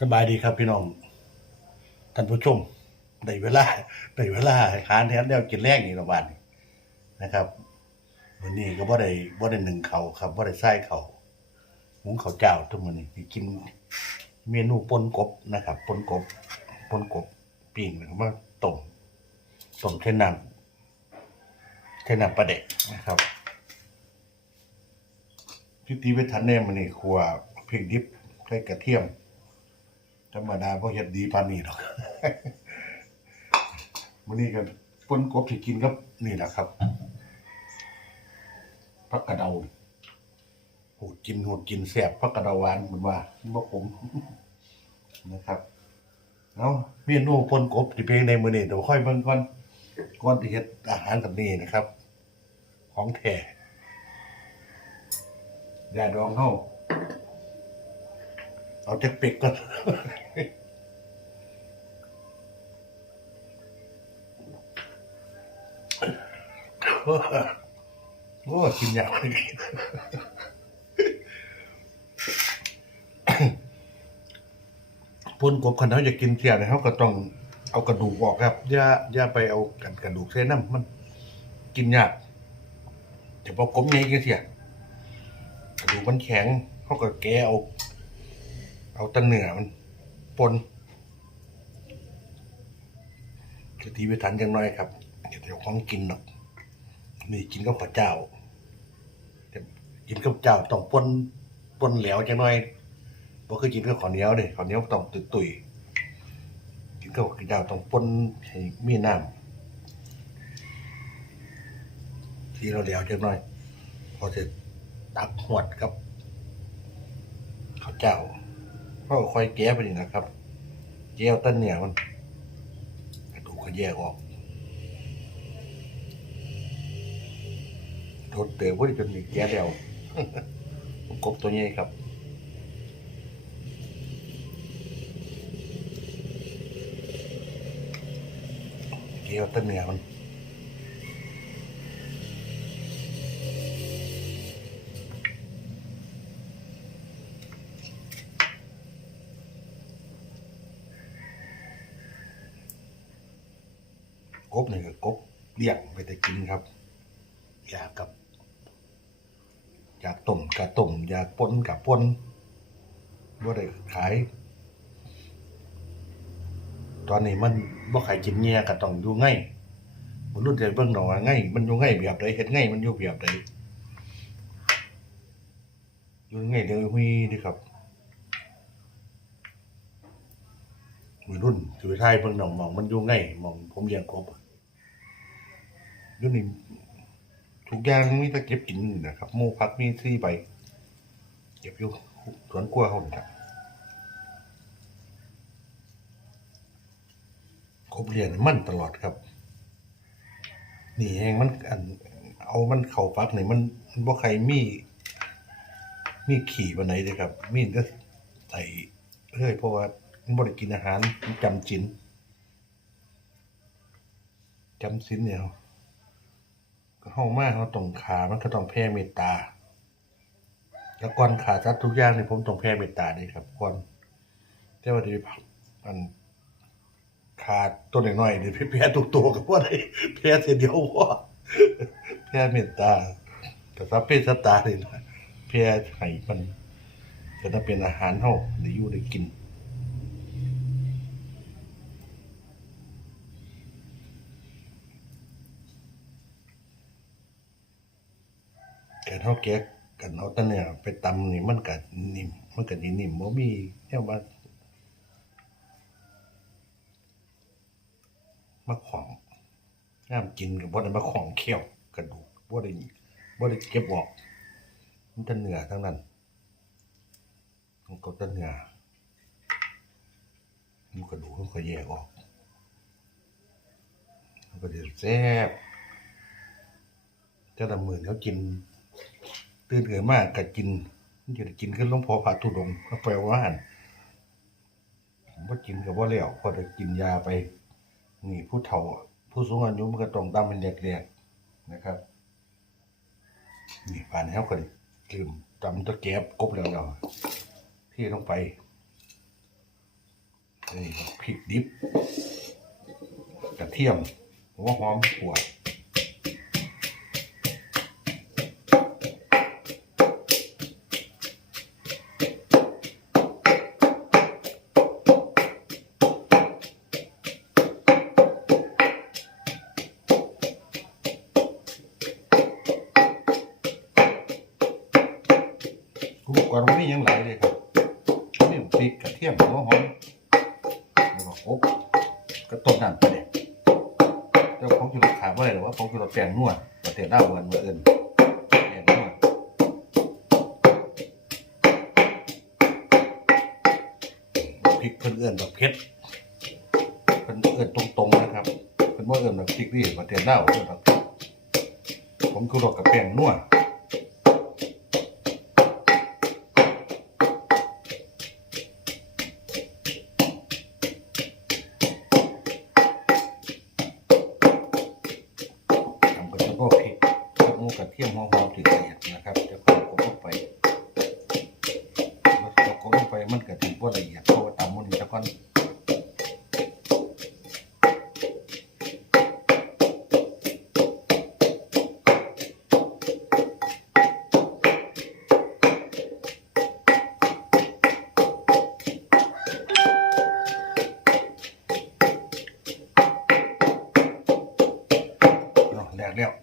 สบายดีครับพี่น้องท่านผู้ชมได้เวลาได้เวลาหาแทนแล้วกินแรกนี่ละบาดนี้นะครับวันนี้ก็บ่ได้บ่ได้หนึ่งเขาครับบ่ได้ใส่เขาหุงข้าเจ้าทุกมื้อนี้กินเมนูปนกบนะครับปนกบปนกบปิ้งแล้วก็มาต้มต้มเช่นน้ำเช่นน้ำปลาเด็กนะครับพิธีเวททันแน่มันนี่ครัวพริกดิบ ส่กระเทียม ธรรมดาเพราะเห็ดดีปานนี้หรอกมื้อนี้ก็ปนกบที่กินกับนี่แหละครับผักกระเดาหูกินหูดกินแซ่บผักกระเดาหวานเหมือนว่าบ่ผมนะครับเอาเมียนูปนกบที่เป็นในมือนี้เดี๋ยวค่อยเบิ่งก่อนก่อนที่เฮ็ดอาหารกับนี้นะครับ ของแท้ยาดองเฮา เอาจากเป็กก่อนโอ้กินยากเลยพ่นกบคันเขาจะกินเสียเนี่ยเขาก็ต้องเอากระดูกออกครับอย่าอย่าไปเอากันกระดูกเส้นน้ำมันกินยากแต่พอกบใหญ่ก็เสียกระดูกมันแข็งเขาก็แกะเอา เอาตะเหนือมันปนกะทิไปทันจังน้อยครับเดี๋ยวของกินหรอกนี่กินกับข้าเจ้าแต่กินกับเจ้าต้องปนปนแหลวจังน่อยบ่คือกินกับข้าวเหนียวเด้ข้าวเหนียวต้องตุยๆกินกับข้าวเจ้าต้องปนให้มีน้ำที่เราแหลวจังน่อยพอจะตักหวดกับข้าวเจ้า ก็ค่อยแก้ไปนี่นะครับแก้วต้นเนี่ยมันกระดูกก็แยกออกโดนเตะว่าจนมีแก่แล้วกบตัวใหญ่ครับเกี่ยวต้นเหนือมัน กบนี่ก็กบเลี้ยงไปแต่กินครับ อยากกับ อยากต้มกับต้มอยากปนกับปนว่าได้ขาย ตอนนี้มันบ่ขายกินเงียก็ต้องอยู่ง่ายมันรุ่นใจเบิ่งดอกว่าง่ายมันอยู่ง่ายแบบใดเฮ็ดง่ายมันอยู่แบบใดอยู่ง่ายเดี๋ยวมีเดิครับมือรุ่นถือไทยเบิ่งดอกหมองมันอยู่ง่ายมองผมเลี้ยงกบ ยู่นี่ทุกอย่างมีแต่เก็บกินนะครับหมูพักมีซี่ใบเก็บอยู่สวนกล้วยเขาครับครบเรียนมันตลอดครับ นี่เองมันอัน เอามันเข่าฟักนี่มันมันบ่ใครมี มีขี่วันไหนเลยครับ มีก็ใส่เฮ้ยเพราะว่ามันบ่ได้กินอาหารมันจำจินจำสินเนี่ย เข้ามาเขาต้องขามันก็ต้องแผ่เมตตา แล้วก่อนขาสัตว์ทุกอย่างนี่ผมต้องแผ่เมตตานี่ครับก่อนแต่ว่าที่มันขาดตัวน้อยๆนี่พี่แผ่ทุกตัวก็ว่าได้แผ่เสียเดียวว่าแผ่เมตตาแต่สัพเพสัตตานี่นะแผ่ให้มันจะได้เป็นอาหารเฮาได้อยู่ได้กิน เท่าแกะกันเอาแตั้เนี่ยไปตำนี่มันก็นิ่มมันก็นิ่มบ่มีแค่ว่ามาของงามกินกับบ่ได้มาของเคี้ยวกระดูกบ่ได้บ่ได้เก็บออก มันจะเหนือทั้งนั้นมันก็จะเหนือมันกระดูกมันก็แยกออกมันก็จะแซ่บเจ้าดำมือเขากิน ตื่นเกิดมากก็กินมันจะได้กินขึ้นหลวงพ่อพาทุดงก็แปลว่าหันผมว่ากินกับว่าแล้วพอได้กินยาไป นี่ผู้เฒ่า ผู้สูงอายุมันก็ต้องตามเป็นแรกๆนะครับ นี่ผ่านแล้วก็ลืมตำตะแกบกบแล้วเราเที่ลงไปนี่พริกดิบกระเทียมหัวหอมขัวอุ มันมีหยังหลเลยครับนี่พริกกระเทียมหัวหอมแล้วก็กบกระต้มน้ำไปเลยเจ้าของจุลขาว่าอะไรหรอว่าของจุลแปลงนวดประเทศดาวเหมือนเมื่ออื่นแปลงนวดพริกเพิ่นเอื้อนแบบเผ็ดเพิ่นเอื้อนตรงๆนะครับเพิ่นว่าเอื้อนแบบพริกนี่ประเทศดาวเอื้อนแบบผมคือรสกับแป้งนวด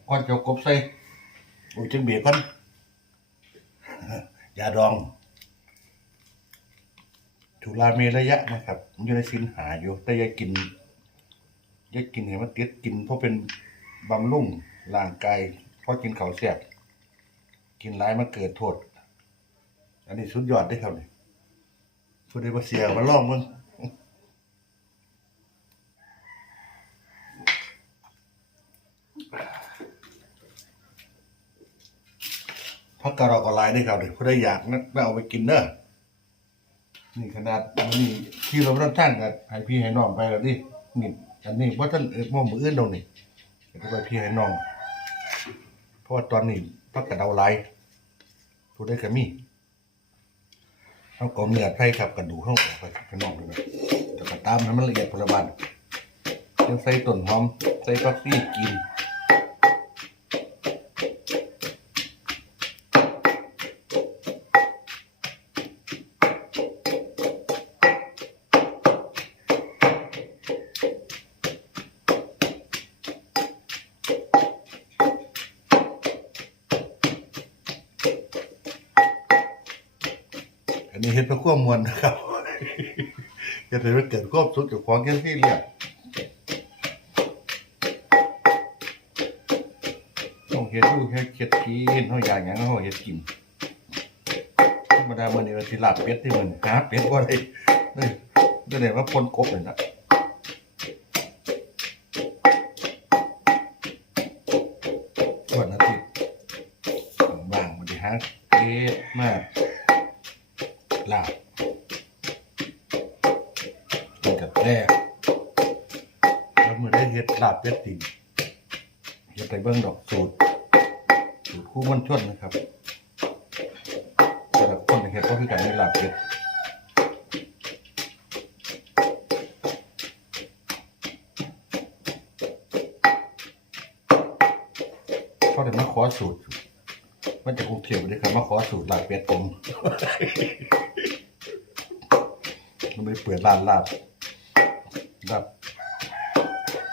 ก่อนจะเอากบใส่อุ้ยจังเบียก่อนยาดองทุลาเมระยะนะครับมันอยู่ในสินหาอยู่ แต่อย่ากินอย่ากินเห็นมันติดกินเพราะเป็นบำรุงร่างกายเพราะกินเขาเสียบกินร้ายมันเกิดโทษ อันนี้สุดยอดได้ครับเนี่ผู้ใดมาเสียมาลองมึง พักกะรอกออนไลน์ได้ครับเดี๋ยวผู้ใดอยากนะไม่เอาไปกินเนอะนี่ขนาดอันนี้ที่เราต้องจ้างกันให้พี่ให้น้องไปแล้วดินี่อันนี้เพราะท่านเอิดมอมืออื่นตรงนี้จะไปพี่ให้น้อง เพราะว่าตอนนี้พักกระเดาไลน์ผู้ใดก็มีเอากลมเนื้อไทยครับกระดูกเข้าออกไปให้น้องด้วยนะจะกระตามให้นมันละเอียดพลบันยังใส่ต้นหอม ใส่ฟักซี่กิน อันนี้เห็นเป็นข้อมวลนะครับจะถือว่าเกิดควบสุดกับของแค่ที่เรียกต้องเห็ดดูเห็ดเข็ดกินเขาอย่างอย่างเขาเห็ดกินธรรมดามันนี่มันสิลาบเป็ดที่มันหาเป็ดว่าอะไรนี่ก็เลยว่าปนกบเลยนะ กินกับแท้แล้วมือได้เฮ็ดลาบเป็ดติ่งเฮ็ดไปเบิ่งดอกสูตรสูตรคู่มันชนนะครับแต่ละคนเฮ็ดก็คือกันในลาบเป็ดเขาได้มาขอสูตรมันจะกรุงเทพเลยครับมาขอสูตรลาบเป็ดผมมันไปเปิดร้านลาบ ลาบ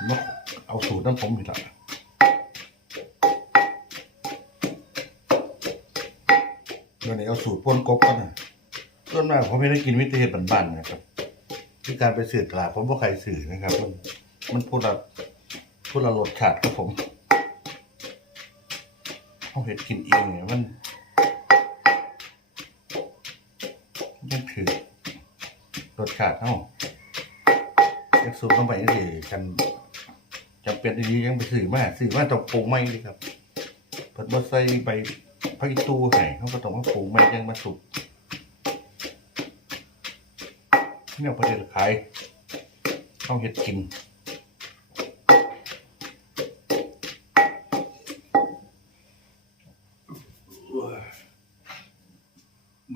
มาเอาสูตรน้ำผมนี่ละเมื่อนี้เอาสูตรป้นกบกันนะส่วนมากผมไม่ได้กินวิธีเหตุบ้านๆนะครับ ที่การไปสื่อตลาดผมว่าใครสื่อนะครับ มันมันพูดละพูดละรสชาติครับผมเขาเห็ดกินเองเนี่ยมันยังถือรสชาติเอ้า ยังสูตรเข้าไปนี่สิกันจำเป็นดีๆยังไปสื่อมากสื่อมากต้องปรุงไม่ดีครับเพิ่นบ่ใส่ใบผักตู้ให้เขาก็ต้องมาปรุงไม่ยังมาสุกเนี่ยประเด็นขายเขาเห็ดกิน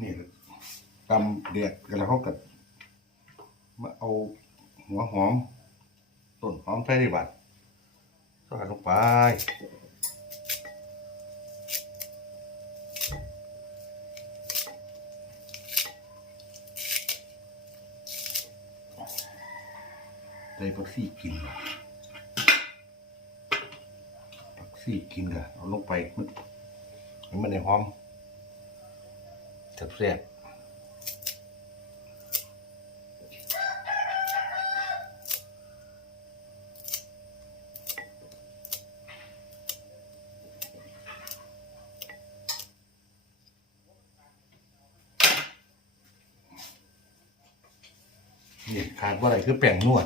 นี่ตำเดือดกันแล้วเขาก็มาเอา หอมต้นหอมใส่ในบัตรใส่ลงไปใส่ผักซี่กินบ่ผักซี่กินกันเอาลงไปมันให้มันได้หอมแซ่บๆ นี่ ขาดว่าอะไรคือแป้งนวด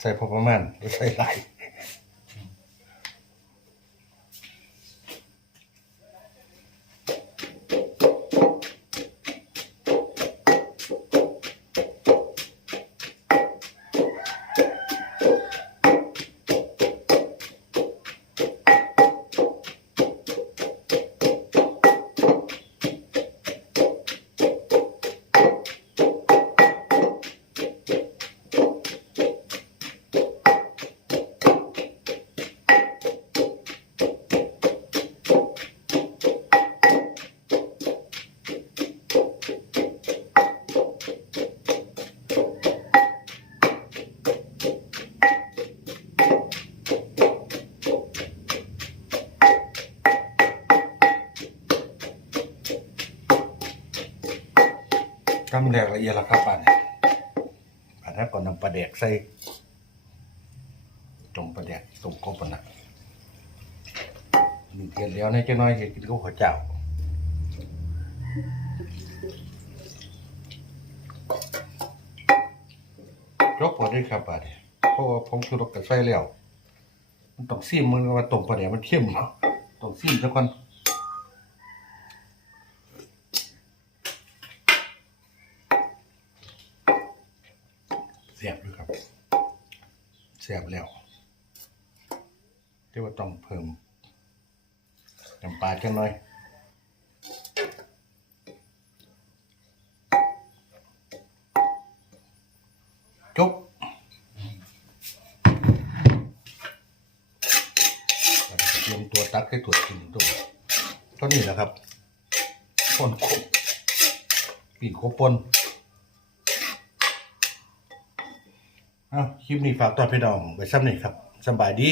ใส่พอประมาณหรือใส่หลาย ทำแดกละเอียดละครับป่านนี้ป่านนี้ก่อนนำปลาแดกใส่จมปลาแดกตรงกบปะนะมีเทียนแล้วในเจ้าน้อยจะกินข้าวขาวเจ้าจบพอได้ครับบานเพราะว่าผมคือรกกับใส่แล้วมันต้องซีมมันว่าตรงประเดี๋ยวมันเข้มเนาะต้องซีมซะก่อนเสียบด้วยครับ เสียบแล้วที่ว่าต้องเพิ่มน้ำปลาจังหน่อยจบเตรียมตัวตักให้ตัวจกินตัวเท่านี้แหละครับปนขบปีนโคบปน เอ้าคลิปนี้ฝากตอนพี่น้องไว้ซ้ำนี่ครับสบายดี